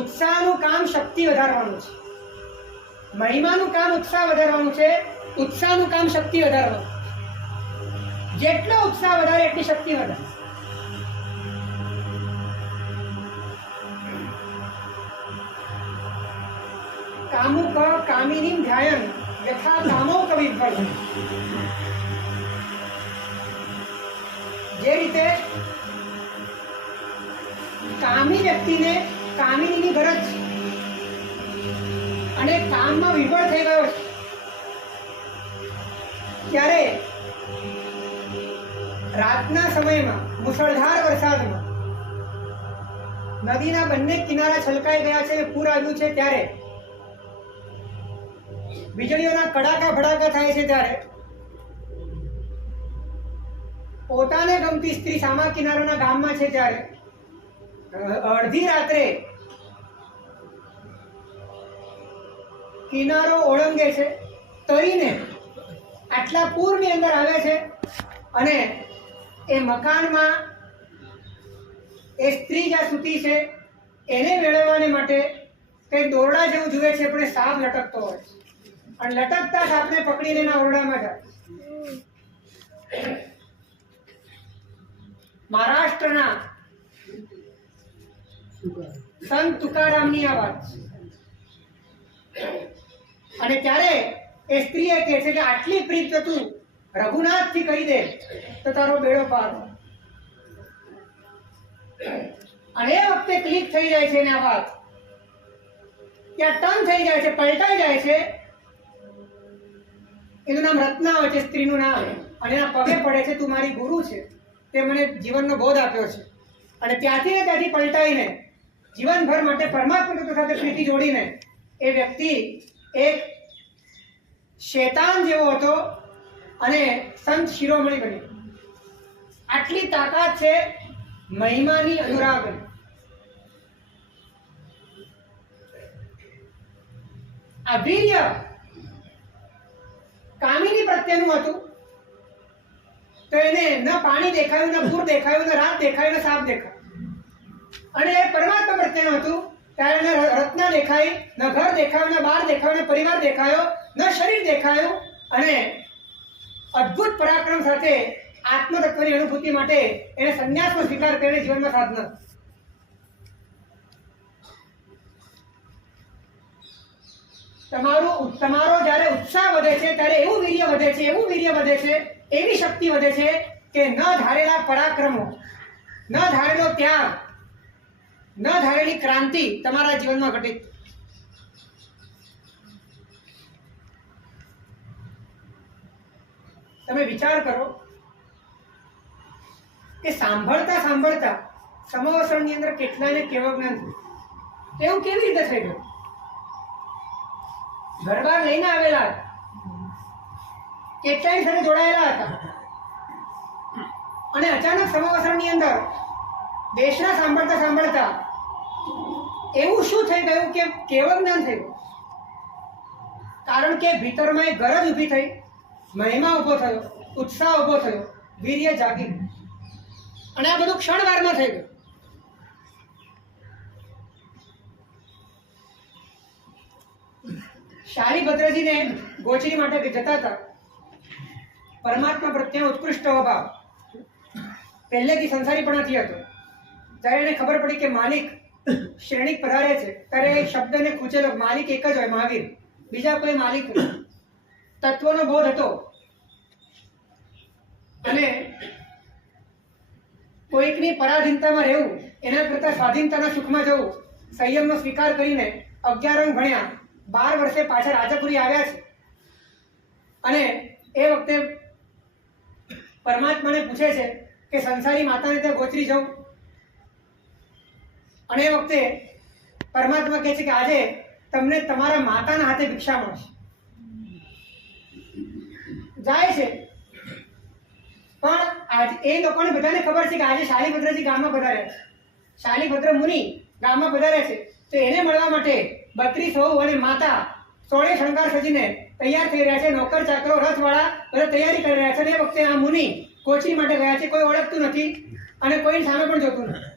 ઉત્સાહનું કામ શક્તિ વધારવાનું છે, મહિમાનું કામ ઉત્સાહ વધારવાનું છે, ઉત્સાહનું કામ શક્તિ વધારવાનું. જેટલો ઉત્સાહ વધારે એટલી શક્તિ વધારે. કામુક કામિનીમ ધ્યાયન યથા કામો કવિભ્વર. જે રીતે કામી વ્યક્તિને કામિનીની ગરજ છે અને કામમાં વિભોર થઈ ગયો છે, ત્યારે રાતના સમયમાં મુસળધાર વરસાદમાં નદીના બંને કિનારા છલકાઈ ગયા છે, પૂર આવ્યું છે, ત્યારે વીજળીઓના કડાકા ભડાકા થાય છે, ત્યારે પોતાને ગમતી સ્ત્રી સામા કિનારાના ગામમાં છે, ત્યારે અડધી રાત્રે કિનારો ઓળંગે છે, તરીને આટલા પૂરની અંદર આવે છે, અને એ મકાનમાં એ સ્ત્રી જ્યાં સૂતી છે એને મેળવવાને માટે કંઈ દોરડા જેવું જુએ છે, પણ સાપ લટકતો હોય છે. અને લટકતા સાપને પકડીને એના ઓરડામાં જાય. મહારાષ્ટ્રના સંત તુકારામની આ વાત છે. અને ત્યારે એ સ્ત્રીએ કહે છે કે આટલી પ્રીત જો તું રઘુનાથથી કરી દે તો તારો બેડો પાર. અને એ વખતે ક્લિક થઈ જાય છે એના વાત, ત્યાં ટર્ન થઈ જાય છે, પલટાઈ જાય છે. એનું નામ રત્ના હોય છે, સ્ત્રીનું નામ, અને એના પગે પડે છે, તું મારી ગુરુ છે, તે મને જીવનનો બોધ આપ્યો છે. અને ત્યાંથી ને ત્યાંથી પલટાઈને જીવનભર માટે પરમાત્મા તત્વ સાથે પ્રીતિ જોડીને એ વ્યક્તિ એક શેતાન જેવો હતો અને સંત શિરોમણી બન્યો. આટલી તાકાત છે મહિમાની, અનુરાગની. આ વીર્ય કામિની પ્રત્યેનું હતું, તો એને ન પાણી દેખાયું, ન પૂર દેખાયું, ન રાત દેખાયું, ન સાપ દેખાયું. અને પરમાત્મા પ્રત્યેનું હતું, ત્યારે ન રત્ન દેખાય, ન ઘર દેખાયું, ન બાર દેખાયું, ન પરિવાર દેખાયો, ન શરીર દેખાયું. અને અદ્ભુત પરાક્રમ સાથે આત્મતત્વની અનુભૂતિ માટે એને સંન્યાસનો સ્વીકાર કરીને જીવનમાં સાધના. તમારો જ્યારે ઉત્સાહ વધે છે ત્યારે એવું વીર્ય વધે છે, એવું વીર્ય વધે છે, એવી શક્તિ વધે છે કે ન ધારેલા પરાક્રમો, ન ધારેલો ત્યાગ, ન ધારેલી ક્રાંતિ તમારા જીવનમાં ઘટિત. તમે વિચાર કરો કે સાંભળતા સાંભળતા સમવસરણની અંદર કેટલાને કેવું જ્ઞાન થયું. એવું કેવી રીતે થઈ ગયું? ઘરબાર લઈને આવેલા હતા, કેટલાની સાથે જોડાયેલા હતા, અને અચાનક સમવસરણની અંદર દેશના સાંભળતા સાંભળતા એવું શું થઈ ગયું કે કેવું જ્ઞાન થઈ ગયું? કારણ કે ભીતરમાં એક ગરજ ઊભી થઈ, મહિમા ઉભો થયો, ઉત્સાહ ઉભો થયો, વીર્ય જાગી. અને આ બધું ક્ષણવારમાં થઈ ગયું. શાલિભદ્રજીને ગોચરી માટે જતા હતા. પરમાત્મા પ્રત્યેનો ઉત્કૃષ્ટ અભાવ પહેલેથી સંસારીપણાથી હતો. જ્યારે એને ખબર પડી કે માલિક શ્રેણિક પધારે છે, ત્યારે એ શબ્દને ખૂંચેલો. માલિક એક જ હોય, મહાવીર, બીજા કોઈ માલિક નહીં. તત્વનો બોધ હતો. અને કોઈકની પરાધીનતામાં રહેવું એના કરતા સ્વાધીનતાના સુખમાં જવું, સંયમનો સ્વીકાર કરીને 11 ભણ્યા, 12 વર્ષે પાછળ રાજાપુરી આવ્યા છે. અને એ વખતે પરમાત્માને પૂછે છે કે સંસારી માતાને ત્યાં ગોચરી જવું. અને એ વખતે પરમાત્મા કહે છે કે આજે તમને તમારા માતાના હાથે ભિક્ષા મળશે. જાય છે, પણ આજ એ લોકોને બધાને ખબર છે કે આજે શાલિભદ્રજી ગામમાં પધાર્યા છે, શાલિભદ્ર મુનિ ગામમાં પધાર્યા છે. તો એને મળવા માટે 32 વહુ અને માતા સોળે શણગાર સજીને તૈયાર થઈ રહ્યા છે. નોકર ચાકરો રથવાળા બધા તૈયારી કરી રહ્યા છે. અને એ વખતે આ મુનિ કોચરી માટે ગયા છે. કોઈ ઓળખતું નથી અને કોઈની સામે પણ જોતું નથી.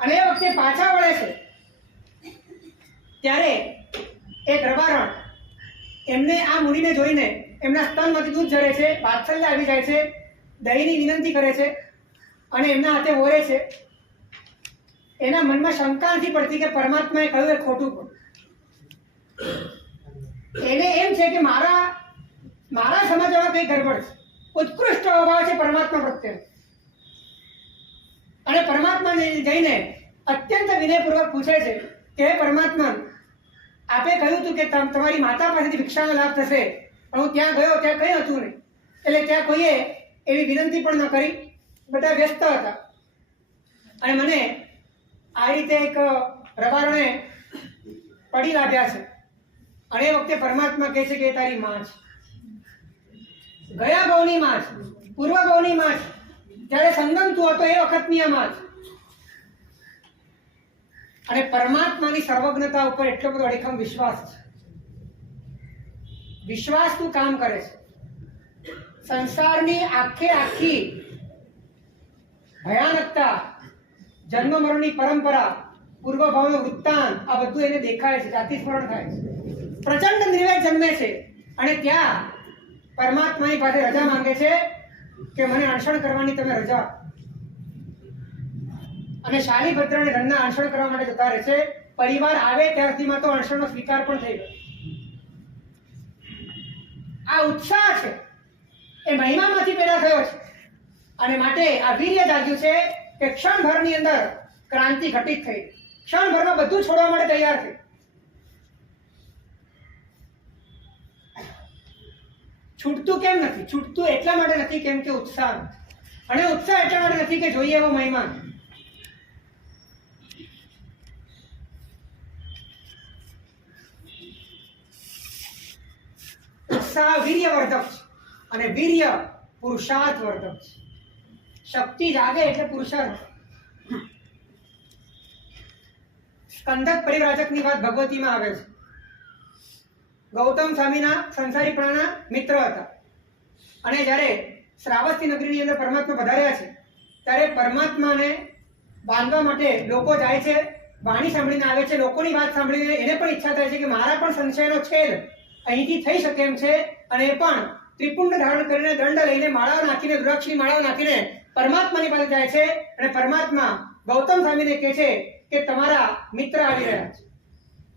અને એ વખતે પાછા વળે છે ત્યારે એક રવારણ એમને આ મુનિને જોઈને એમના સ્તનમાંથી દૂધ ઝરે છે, વાત્સલ્ય આવી જાય છે, દહીંની વિનંતી કરે છે અને એમના હાથે ઓરે છે. એના મનમાં શંકા નથી પડતી કે પરમાત્માએ કહ્યું એ ખોટું પણ. એને એમ છે કે મારા સમજવામાં કઈ ગડબડ છે. ઉત્કૃષ્ટ અભાવ છે પરમાત્મા પ્રત્યે. અને પરમાત્મા જઈને અત્યંત વિનયપૂર્વક પૂછે છે કે હે પરમાત્મા, આપે કહ્યું હતું કે તમારી માતા પાસેથી ભિક્ષાનો લાભ થશે, પણ હું ત્યાં ગયો, ત્યાં કંઈ હતું નહીં. એટલે ત્યાં કોઈએ એવી વિનંતી પણ ન કરી, બધા વ્યસ્ત હતા. અને મને આ રીતે એક રવારણે પડી લાગ્યા છે. અને એ વખતે પરમાત્મા કહે છે કે એ તારી માં છે, ગયા ભાવની માં છે, પૂર્વ ભાવની માં છે, જ્યારે સંગમ તું હતો એ વખતની આ માં છે. અને પરમાત્માની સર્વજ્ઞતા ઉપર એટલો બધો અડીખમ વિશ્વાસ છે. વિશ્વાસનું કામ કરે છે. સંસારની આખી ભયાનકતા, જન્મ મરણની પરંપરા, પૂર્વભાવનો વૃત્તાંત, આ બધું એને દેખાય છે, જાતિ સ્મરણ થાય છે. પ્રચંડ નિર્વેદ જન્મે છે અને ત્યાં પરમાત્માની પાસે રજા માંગે છે કે મને અનશન કરવાની તમે રજા. અને શાલિભદ્ર અને રણના અનશન કરવા માટે જતા રહે છે. પરિવાર આવે ત્યાર સુધીમાં તો અનશનનો સ્વીકાર પણ થઈ ગયો. આ ઉત્સાહ છે એ મહિમામાંથી પેદા થયો છે અને માટે આ વીર્ય જાગ્યું છે કે ક્ષણભરની અંદર ક્રાંતિ ઘટિત થઈ. ક્ષણભરમાં બધું છોડવા માટે તૈયાર થઈ. છૂટતું કેમ નથી? છૂટતું એટલા માટે નથી કેમ કે ઉત્સાહ નથી. અને ઉત્સાહ એટલા માટે નથી કે જોઈએ એવો મહિમા. ઉત્સાહ વીર્યવર્ધક છે અને વીર્ય પુરુષાર્થવર્ધક છે. શક્તિ જાગે એટલે પુરુષાર્થ. સ્કંદક પરિવ્રાજકની વાત ભગવતીમાં આવે છે. ગૌતમ સ્વામીના સંસારીપણાના મિત્ર હતા અને જ્યારે શ્રાવસ્તી નગરીની અંદર પરમાત્મા પધાર્યા છે ત્યારે પરમાત્માને બાંધવા માટે લોકો જાય છે, વાણી સાંભળીને આવે છે. લોકોની વાત સાંભળીને એને પણ ઈચ્છા થાય છે કે મારા પણ સંશયનો છેદ અહીંથી થઈ શકે એમ છે. અને એ પણ ત્રિપુંડ ધારણ કરીને દંડ લઈને માળાઓ નાખીને રુદ્રાક્ષની માળાઓ નાખીને પરમાત્માની પાસે જાય છે અને પરમાત્મા ગૌતમ સ્વામીને કહે છે કે તમારા મિત્ર આવી રહ્યા છે.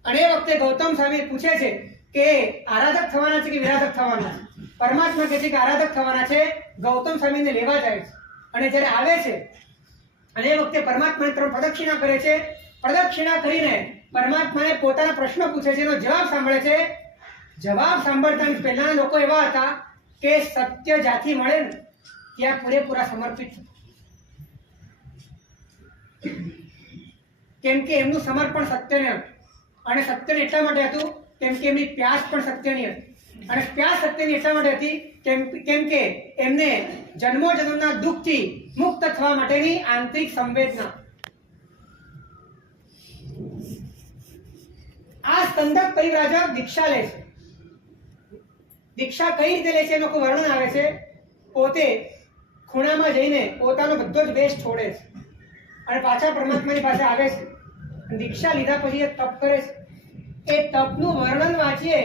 અને એ વખતે ગૌતમ સ્વામી પૂછે છે કે આરાધક થવાના છે કે વિરાધક થવાના છે? પરમાત્મા કહે છે કે આરાધક થવાના છે. ગૌતમ સ્વામીને લેવા જાય છે અને જ્યારે આવે છે અને એ વખતે પરમાત્માને 3 પ્રદક્ષિણા કરે છે. પ્રદક્ષિણા કરીને પરમાત્માને પોતાના પ્રશ્ન પૂછે છે, એનો જવાબ સાંભળે છે. જવાબ સાંભળતા પહેલાના લોકો એવા હતા કે સત્ય જ્યાંથી મળે ને ત્યાં પૂરેપૂરા સમર્પિત થતા. કેમ કે એમનું સમર્પણ સત્યને હતું અને સત્યને એટલા માટે હતું કેમ કે એમની પ્યાસ પણ સત્યની હતી. અને પ્યાસ સત્યની એટલા માટે હતી કેમ કે એમને જન્મો જન્મના દુઃખથી મુક્ત થવા માટેની આંતરિક સંવેદના. આ સ્કંદક પરિવ્રાજક દીક્ષા લે છે. દીક્ષા કઈ રીતે લે છે એનું વર્ણન આવે છે. પોતે ખૂણામાં જઈને પોતાનો બધો જ વેશ છોડે છે અને પાછા પરમાત્માની પાસે આવે છે. દીક્ષા લીધા પછી એ તપ કરે છે. એ તપનું વર્ણન વાંચીએ,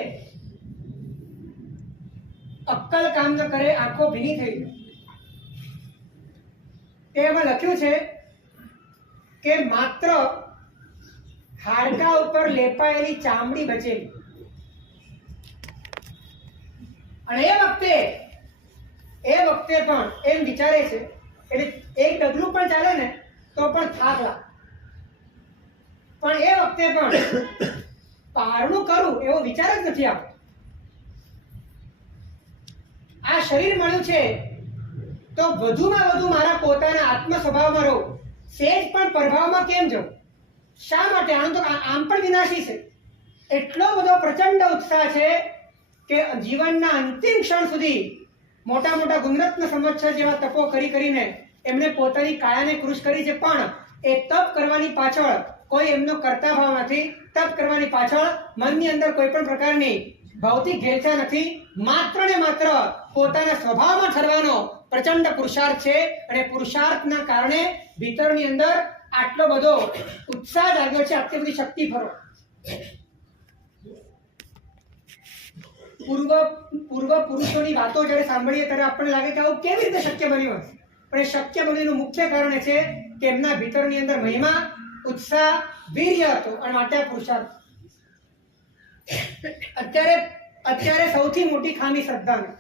અક્કલ કામ ન કરે, આંખો ભીની થઈ જાય. એમાં લખ્યું છે કે માત્ર હાડકા ઉપર લેપાયેલી ચામડી બચેલી. અને એ વખતે પણ એમ વિચારે છે એટલે એક ડગલું પણ ચાલે ને તો પણ થાક લાગે. પણ એ વખતે પણ પારણું કરું એવો વિચાર જ નથી આવતો. આ શરીર મળ્યું છે તો વધુમાં વધુ મારા પોતાના આત્મ સ્વભાવમાં રહું, સેજ પણ પ્રભાવમાં કેમ જવું? શા માટે? આમ તો આમ પણ વિનાશી છે. એટલો બધો પ્રચંડ ઉત્સાહ છે કે જીવનના અંતિમ ક્ષણ સુધી મોટા મોટા ગુણરત્ન સંવત્સર જેવા તપો કરીને એમને પોતાની કાયાને કૃશ કરી છે. પણ એ તપ કરવાની પાછળ કોઈ એમનો કર્તા ભાવ નથી. તપ કરવાની પાછળ મનની અંદર કોઈ પણ પ્રકારની ભૌતિક ઘેલછા નથી. માત્ર ને માત્ર પોતાના સ્વભાવમાં ઠરવાનો પ્રચંડ પુરુષાર્થ છે. અને પુરુષાર્થના કારણે ભીતરની અંદર આટલો બધો ઉત્સાહ જાગ્યો છે, આટલી બધી શક્તિ ફરો. પૂર્વ પુરુષોની વાતો જ્યારે સાંભળીએ ત્યારે આપણને લાગે કે આવું કેવી રીતે શક્ય બન્યું હશે? પણ એ શક્ય બન્યાનું મુખ્ય કારણ એ છે કે એમના ભીતરની અંદર મહિમા, ઉત્સાહ, વીર્ય હતો અને માટે આ પુરુષાર્થ. અત્યારે સૌથી મોટી ખામી શ્રદ્ધાની,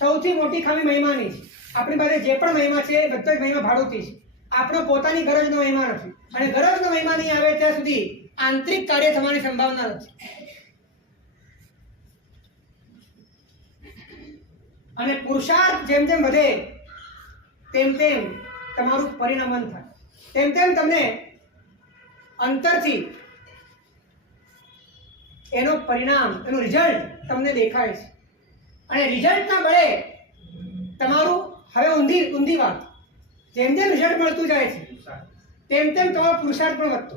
સૌથી મોટી ખામી મહિમાની છે. આપણી પાસે જે પણ મહિમા છે એ બધો જ મહિમા ભાડુતી છે. આપણો પોતાની ગરજનો મહિમા નથી અને ગરજનો મહિમા નહીં આવે ત્યાં સુધી આંતરિક કાર્ય થવાની સંભાવના નથી. અને પુરુષાર્થ જેમ જેમ વધે તેમ તેમ તમારું પરિણમન થાય, તેમ તેમ તમને અંતરથી એનો પરિણામ, એનું રિઝલ્ટ તમને દેખાય છે. અને રિઝલ્ટના બળે તમારું હવે ઊંધી વાત, જેમ જેમ રિઝલ્ટ મળતું જાય છે તેમ તેમ તમારો પુરુષાર્થ પણ વધતો.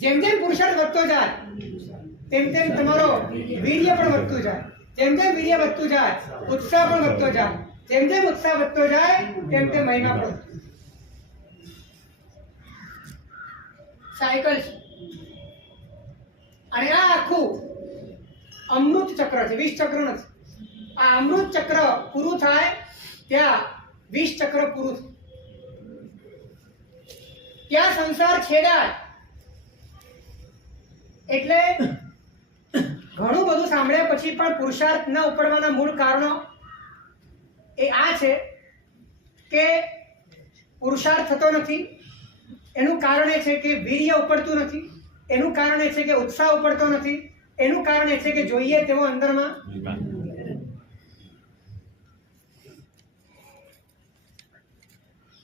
જેમ જેમ પુરુષાર્થ વધતો જાય તેમ તેમ તમારો વીર્ય પણ વધતું જાય. જેમ જેમ વીર્ય વધતું જાય ઉત્સાહ પણ વધતો જાય. જેમ જેમ ઉત્સાહ વધતો જાય તેમ તેમ મહિમા પણ. સાયકલ છે. અને આ આખું અમૃત ચક્ર છે, વિષ ચક્ર નથી. આ અમૃત ચક્ર પૂરું થાય ત્યાં વિષ ચક્ર પૂરું થાય, ત્યાં સંસાર છેડાય. એટલે ઘણું બધું સાંભળ્યા પછી પણ પુરુષાર્થ ન ઉપડવાના મૂળ કારણો એ આ છે કે પુરુષાર્થ થતો નથી. એનું કારણ એ છે કે વીર્ય ઉપડતું નથી. એનું કારણ એ છે કે ઉત્સાહ ઉપડતો નથી. એનું કારણ એ છે કે જોઈએ તેવો અંદરમાં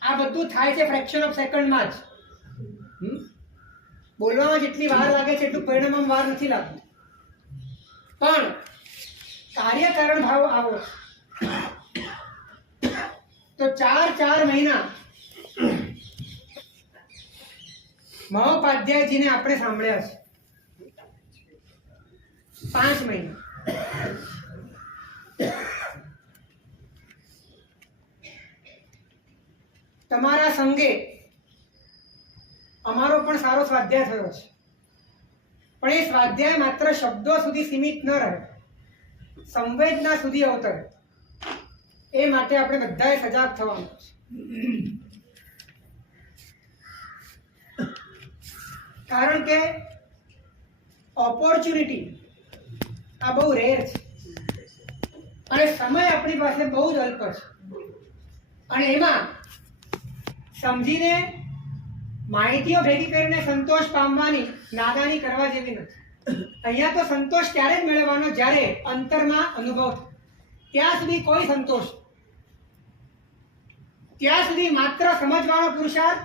આ બધું થાય છે ફ્રેક્શન ઓફ સેકન્ડમાં જ. બોલવામાં જેટલી વાર લાગે છે એટલું પરિણામમાં વાર નથી લાગતું. પણ કાર્યકારણ ભાવ આવો તો 4 મહિના મહોપાધ્યાયજીને આપણે સાંભળ્યા છે. 5 મહિના તમારા સંગે અમારો પણ સારો સ્વાધ્યાય થયો છે. પણ એ સ્વાધ્યાય માત્ર શબ્દો સુધી સીમિત ન રહે, સંવેદના સુધી અવતરે. એ માટે આપણે બધાએ સજાગ થવાનું છે. કારણ કે ઓપોર્ચ્યુનિટી આ બહુ રેર છે અને સમય આપણી પાસે બહુ જ અલ્પ છે. અને એમાં સમજીને માહિતીઓ ભેગી કરીને સંતોષ પામવાની નાદાની કરવા જેવી નથી. અહીંયા તો સંતોષ ત્યારે જ મેળવવાનો જ્યારે અંતરમાં અનુભવ થાય. ત્યાં સુધી કોઈ સંતોષ, ત્યાં સુધી માત્ર સમજવાનો પુરુષાર્થ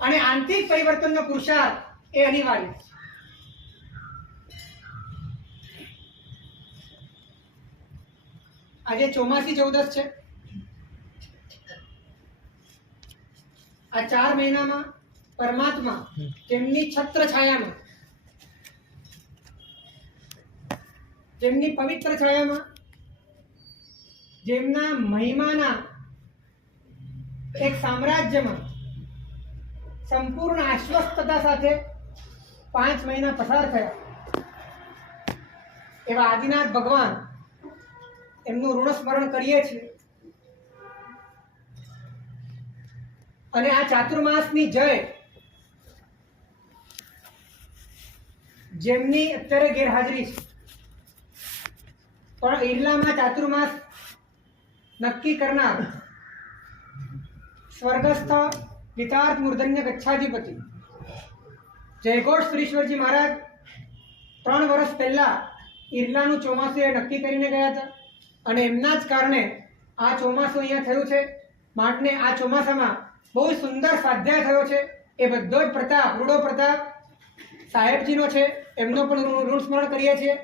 અને આંતરિક પરિવર્તનનો પુરુષાર્થ એ અનિવાર્ય છે. આજે ચોમાસી ચૌદસ છે. આ 4 મહિનામાં પરમાત્મા તેમની છત્ર છાયામાં, જેમની પવિત્ર છાયામાં, જેમના મહિમાના એક સામ્રાજ્યમાં સંપૂર્ણ આશ્વસ્તતા સાથે 5 મહિના પસાર થયા. એવા આદિનાથ ભગવાન એમનું ઋણ સ્મરણ કરીએ છીએ. અને આ ચાતુર્માસની જય જેમની અત્યારે ગેરહાજરી છે, પણ ઈરલામાં ચાતુર્માસ નક્કી કરનાર સ્વર્ગસ્થ ગીતાર્થ મૂર્ધન્ય ગચ્છાધિપતિ જયઘોષ શ્રીશ્વરજી મહારાજ 3 વર્ષ પહેલા ઈરલાનું ચોમાસું એ નક્કી કરીને ગયા હતા. અને એમના જ કારણે આ ચોમાસું અહીંયા થયું છે. માટે આ ચોમાસામાં બહુ સુંદર સ્વાધ્યાય થયો છે. એ બધો જ પ્રતાપ, રૂડો પ્રતાપ સાહેબજીનો છે. એમનો પણ ઋણ સ્મરણ કરીએ છીએ.